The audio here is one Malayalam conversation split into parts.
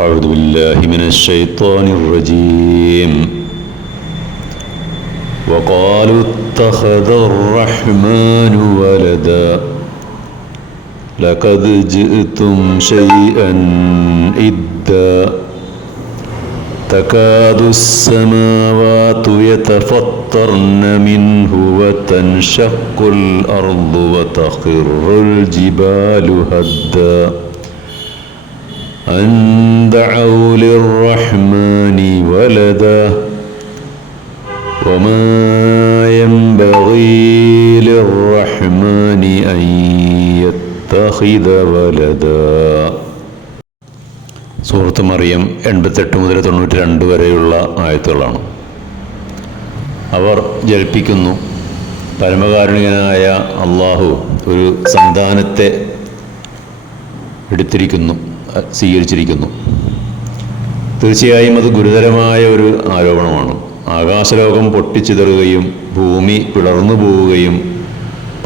أعوذ بالله من الشيطان الرجيم. وقالوا اتخذ الرحمن ولدا. لقد جئتم شيئا إدا. تكاد السماوات يتفطرن منه وتنشق الأرض وتخر الجبال هدّا. أن دعوا للرحمن ولدا وما ينبغي للرحمن أن يتخذ ولدا സൂറത്ത് മറിയം എൺപത്തെട്ട് മുതൽ തൊണ്ണൂറ്റി രണ്ട് വരെയുള്ള ആയത്തുകളാണ് അവർ ജൽപ്പിക്കുന്നു പരമകാരുണികനായ അള്ളാഹു ഒരു സന്താനത്തെ എടുത്തിരിക്കുന്നു അഹ് സ്വീകരിച്ചിരിക്കുന്നു തീർച്ചയായും അത് ഗുരുതരമായ ഒരു ആരോപണമാണ്. ആകാശലോകം പൊട്ടിച്ചിതറുകയും ഭൂമി പിളർന്നു പോവുകയും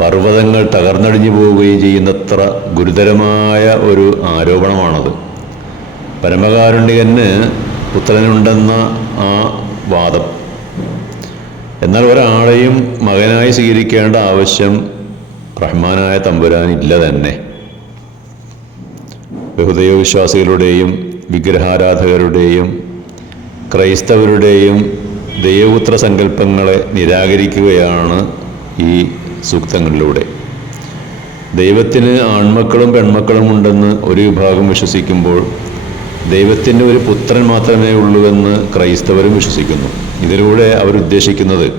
പർവതങ്ങൾ തകർന്നടിഞ്ഞു പോവുകയും ചെയ്യുന്നത്ര ഗുരുതരമായ ഒരു ആരോപണമാണത്. പരമകാരുണ്യകന് പുത്രനുണ്ടെന്ന ആ വാദം. എന്നാൽ ഒരാളെയും മകനായി സ്വീകരിക്കേണ്ട ആവശ്യം റഹ്മാനായ തമ്പുരാനില്ല തന്നെ. ബഹുദൈവ വിശ്വാസികളുടെയും വിഗ്രഹാരാധകരുടെയും ക്രൈസ്തവരുടെയും ദൈവപുത്ര സങ്കല്പങ്ങളെ നിരാകരിക്കുകയാണ് ഈ സൂക്തങ്ങളിലൂടെ. ദൈവത്തിന് ആൺമക്കളും പെൺമക്കളും ഉണ്ടെന്ന് ഒരു വിഭാഗം വിശ്വസിക്കുമ്പോൾ ദൈവത്തിന് ഒരു പുത്രൻ മാത്രമേ ഉള്ളൂവെന്ന് ക്രൈസ്തവരും വിശ്വസിക്കുന്നു. ഇതിലൂടെ അവരുദ്ദേശിക്കുന്നത്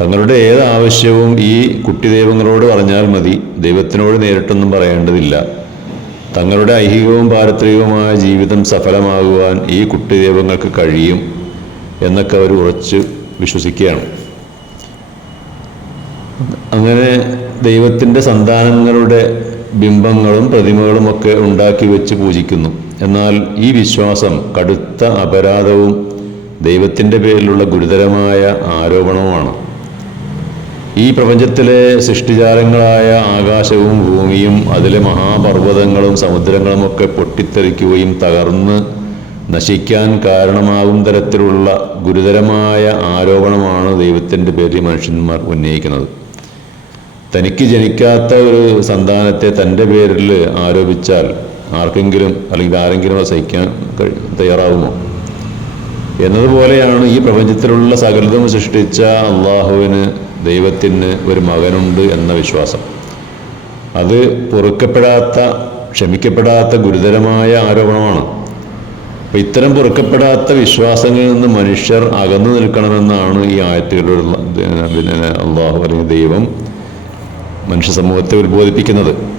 തങ്ങളുടെ ഏത് ആവശ്യവും ഈ കുട്ടി ദൈവങ്ങളോട് പറഞ്ഞാൽ മതി ദൈവത്തിനോട് നേരിട്ടൊന്നും പറയേണ്ടതില്ല. തങ്ങളുടെ ഐഹികവും പാരത്രികവുമായ ജീവിതം സഫലമാകുവാൻ ഈ കുട്ടി ദൈവങ്ങൾക്ക് കഴിയും എന്നൊക്കെ അവർ ഉറച്ച് വിശ്വസിക്കുകയാണ്. അങ്ങനെ ദൈവത്തിന്റെ സന്താനങ്ങളുടെ ബിംബങ്ങളും പ്രതിമകളും ഒക്കെ ഉണ്ടാക്കി വെച്ച് പൂജിക്കുന്നു. എന്നാൽ ഈ വിശ്വാസം കടുത്ത അപരാധവും ദൈവത്തിന്റെ പേരിലുള്ള ഗുരുതരമായ ആരോപണവുമാണ്. ഈ പ്രപഞ്ചത്തിലെ സൃഷ്ടിജാലങ്ങളായ ആകാശവും ഭൂമിയും അതിലെ മഹാപർവതങ്ങളും സമുദ്രങ്ങളും ഒക്കെ പൊട്ടിത്തെറിക്കുകയും തകർന്ന് നശിക്കാൻ കാരണമാകും തരത്തിലുള്ള ഗുരുതരമായ ആരോപണമാണ് ദൈവത്തിന്റെ പേരിൽ മനുഷ്യന്മാർ ഉന്നയിക്കുന്നത്. തനിക്ക് ജനിക്കാത്ത ഒരു സന്താനത്തെ തന്റെ പേരിൽ ആരോപിച്ചാൽ ആർക്കെങ്കിലും അല്ലെങ്കിൽ ആരെങ്കിലും അത് സഹിക്കാൻ തയ്യാറാവുമോ? എന്നതുപോലെയാണ് ഈ പ്രപഞ്ചത്തിലുള്ള സകലതും സൃഷ്ടിച്ച അള്ളാഹുവിന് ദൈവത്തിന് ഒരു മകനുണ്ട് എന്ന വിശ്വാസം. അത് പൊറുക്കപ്പെടാത്ത ക്ഷമിക്കപ്പെടാത്ത ഗുരുതരമായ ആരോപണമാണ്. അപ്പം ഇത്തരം പൊറുക്കപ്പെടാത്ത വിശ്വാസങ്ങളിൽ നിന്ന് മനുഷ്യർ അകന്നു നിൽക്കണമെന്നാണ് ഈ ആയത്തുകളിലുള്ള അള്ളാഹു അല്ലെങ്കിൽ ദൈവം മനുഷ്യ സമൂഹത്തെ ഉത്ബോധിപ്പിക്കുന്നത്.